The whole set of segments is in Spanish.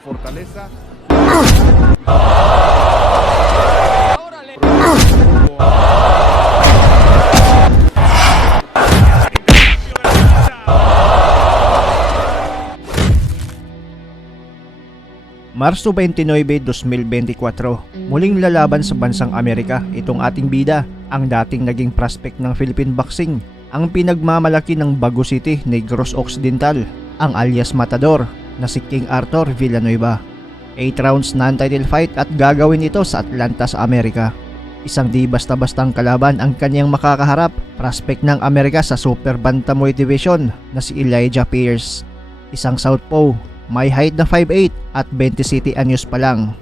Fortaleza. Marso 29, 2024, muling lalaban sa bansang Amerika itong ating bida, ang dating naging prospect ng Philippine Boxing, ang pinagmamalaki ng Bago City Negros Occidental, ang alias Matador na si King Arthur Villanueva. 8 rounds non-title fight at gagawin ito sa Atlanta sa Amerika. Isang di basta-bastang kalaban ang kanyang makakaharap, prospect ng Amerika sa Super Bantamweight Division na si Elijah Pierce. Isang southpaw, may height na 5'8 at 20 city anyos pa lang.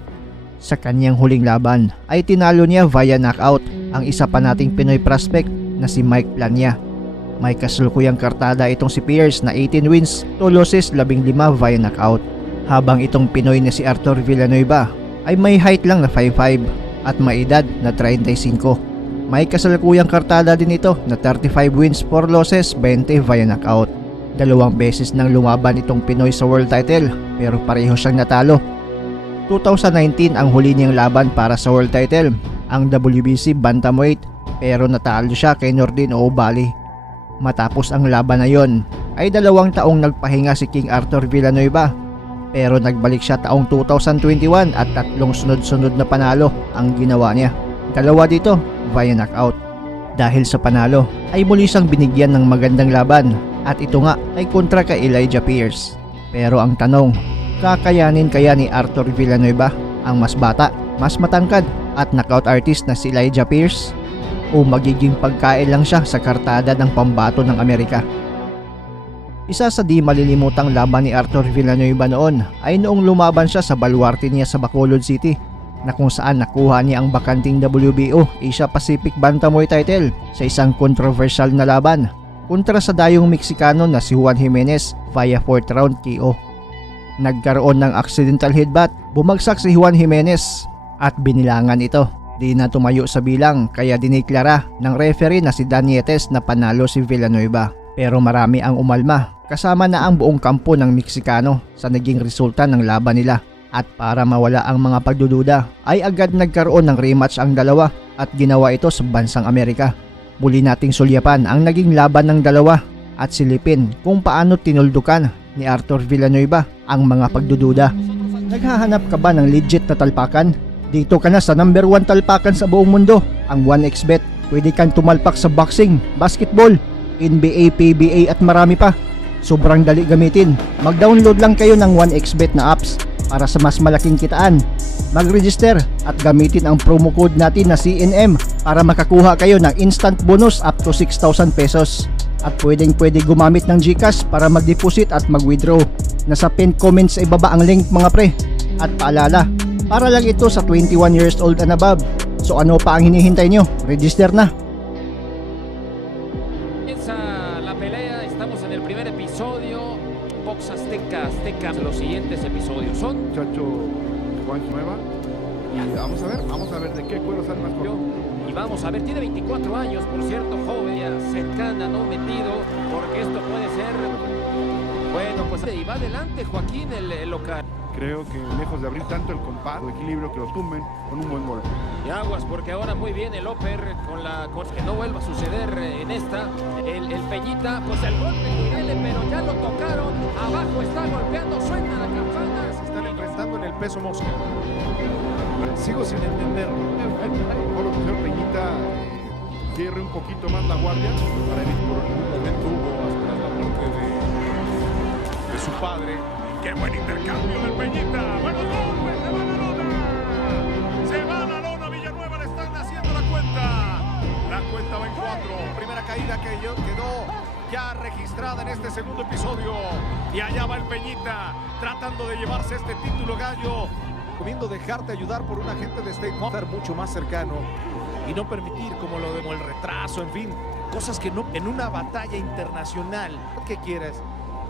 Sa kanyang huling laban ay tinalo niya via knockout ang isa pa nating Pinoy prospect na si Mike Plania. May kasulukuyang kartada itong si Pierce na 18 wins, 2 losses, 15 via knockout. Habang itong Pinoy na si Arthur Villanueva ay may height lang na 5'5 at may edad na 35. May kasalukuyang kartada din ito na 35 wins, 4 losses, 20 via knockout. 2 beses nang lumaban itong Pinoy sa world title pero pareho siyang natalo. 2019 ang huli niyang laban para sa world title, ang WBC Bantamweight, pero natalo siya kay Nordin Oubaali. Matapos ang laban na yon ay 2 taong nagpahinga si King Arthur Villanueva, pero nagbalik siya taong 2021 at 3 sunod-sunod na panalo ang ginawa niya. 2 dito via knockout. Dahil sa panalo ay muli siyang binigyan ng magandang laban at ito nga ay kontra kay Elijah Pierce. Pero ang tanong, kakayanin kaya ni Arthur Villanueva ang mas bata, mas matangkad at knockout artist na si Elijah Pierce? O magiging pagkain lang siya sa kartada ng pambato ng Amerika? Isa sa di malilimutang laban ni Arthur Villanueva noon ay noong lumaban siya sa baluarte niya sa Bacolod City, na kung saan nakuha niya ang bakanting WBO Asia Pacific Bantamweight title sa isang controversial na laban kontra sa dayong Meksikano na si Juan Jimenez via 4th round KO. Nagkaroon ng accidental headbutt, bumagsak si Juan Jimenez at binilangan ito. Di na tumayo sa bilang kaya diniklara ng referee na si Dan Nietes na panalo si Villanueva. Pero marami ang umalma, kasama na ang buong kampo ng Meksikano sa naging resulta ng laban nila. At para mawala ang mga pagdududa ay agad nagkaroon ng rematch ang dalawa at ginawa ito sa bansang Amerika. Muli nating sulyapan ang naging laban ng dalawa at silipin kung paano tinuldukan ni Arthur Villanueva ang mga pagdududa. Naghahanap ka ba ng legit na talpakan? Dito ka na sa number 1 talpakan sa buong mundo, ang 1xBet. Pwede kang tumalpak sa boxing, basketball, NBA, PBA at marami pa. Sobrang dali gamitin. Mag-download lang kayo ng 1xBet na apps para sa mas malaking kitaan. Mag-register at gamitin ang promo code natin na CNM para makakuha kayo ng instant bonus up to 6,000 pesos. At pwede gumamit ng GCash para mag-deposit at mag-withdraw. Nasa pinned comments sa ibaba ang link mga pre. At paalala, para lang ito sa 21 years old and above. So ano pa ang hinihintay nyo? Register na! La pelea, estamos en el primer episodio. Box Azteca, los siguientes episodios son... Muchacho Juan Nueva. Y vamos a ver de qué cuero sale más corto. Y vamos a ver, tiene 24 años, por cierto, joven, ya cercana, no metido, porque esto puede ser... Bueno, pues y va adelante Joaquín, el local. Creo que lejos de abrir tanto el compás o equilibrio, que los tumben con un buen golpe. Y aguas, porque ahora muy bien el upper con que no vuelva a suceder en esta. El Peñita, pues el golpe duele, pero ya lo tocaron. Abajo está golpeando, suena la campana. Se están enfrentando en el peso mosca. Sigo sin entenderlo. Por lo que el señor Peñita cierre un poquito más la guardia para evitar Por un momento hubo hasta la muerte de su padre. ¡Qué buen intercambio del Peñita! ¡Buenos golpes! ¡Se va a la lona! ¡Se va a la lona! Villanueva le están haciendo la cuenta. La cuenta va en 4. Primera caída que quedó ya registrada en este segundo episodio. Y allá va el Peñita tratando de llevarse este título gallo. Recomiendo dejarte ayudar por un agente de State Farm, estar mucho más cercano y no permitir como lo de el retraso, en fin, cosas que no en una batalla internacional que quieras.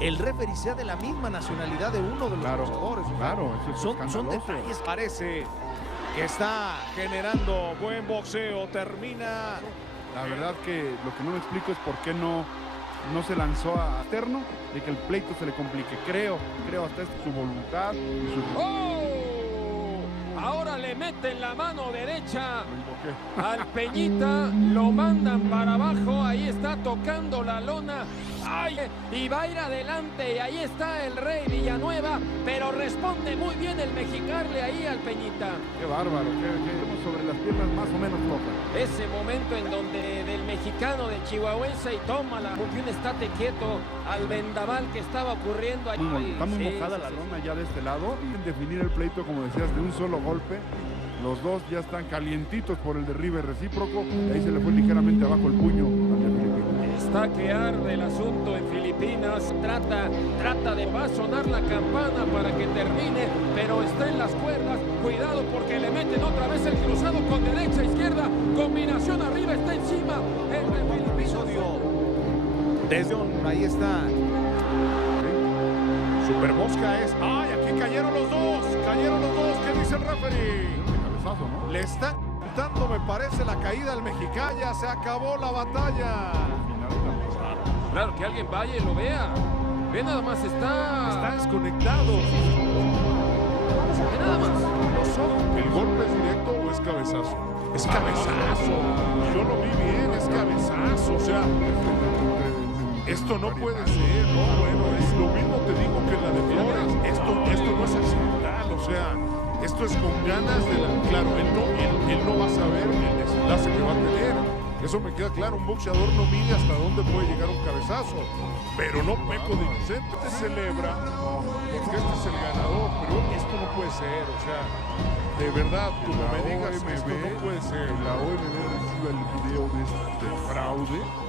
El referee sea de la misma nacionalidad de uno de los boxeadores. Claro, eso es Son detalles. Parece que está generando buen boxeo. Termina. La verdad que lo que no me explico es por qué no no se lanzó a externo, de que el pleito se le complique. Creo hasta es su voluntad y su... ¡Oh! Ahora le meten la mano derecha al Peñita, lo mandan para abajo, ahí está tocando la lona. ¡Ay! Y va a ir adelante, y ahí está el Rey Villanueva, pero responde muy bien el mexicano ahí al Peñita. Qué bárbaro, que sobre las piernas más o menos flojas. Ese momento en donde del mexicano de Chihuahuense y toma la un estate quieto al vendaval que estaba ocurriendo ahí. Está muy Sí, mojada sí, la sí, lona ya de este lado, y definir el pleito, como decías, de un solo golpe. Los dos ya están calientitos por el derribe recíproco, y ahí se le fue ligeramente abajo el puño al de Filipinas. Está que arde el asunto en Filipinas, trata de, va a sonar la campana para que termine, pero está en las cuerdas, cuidado porque le meten otra vez el cruzado con derecha, izquierda, combinación arriba, está encima, el Episodio desde ahí está. Super Mosca es. ¡Ay! Aquí cayeron los dos. ¿Qué dice el referee? Cabezazo, ¿no? Le está dando, me parece, la caída al Mexicaya. Se acabó la batalla. Claro, que alguien vaya y lo vea. Ve nada más, Está desconectado. Ve nada más. Los ojos. ¿El golpe es directo o es cabezazo? Es cabezazo. Yo lo vi bien, es cabezazo. O sea, esto no puede ser, ¿no? Bueno, es lo mismo te digo que en la de Flores. Esto no es accidental, o sea, esto es con ganas de la... Claro, él no va a saber el desenlace que va a tener. Eso me queda claro, un boxeador no mide hasta dónde puede llegar un cabezazo. Pero no peco de inocente. Te celebra, porque este es el ganador, pero esto no puede ser, o sea, de verdad, como me digas, esto no puede ser. La OMB reciba el video de este fraude.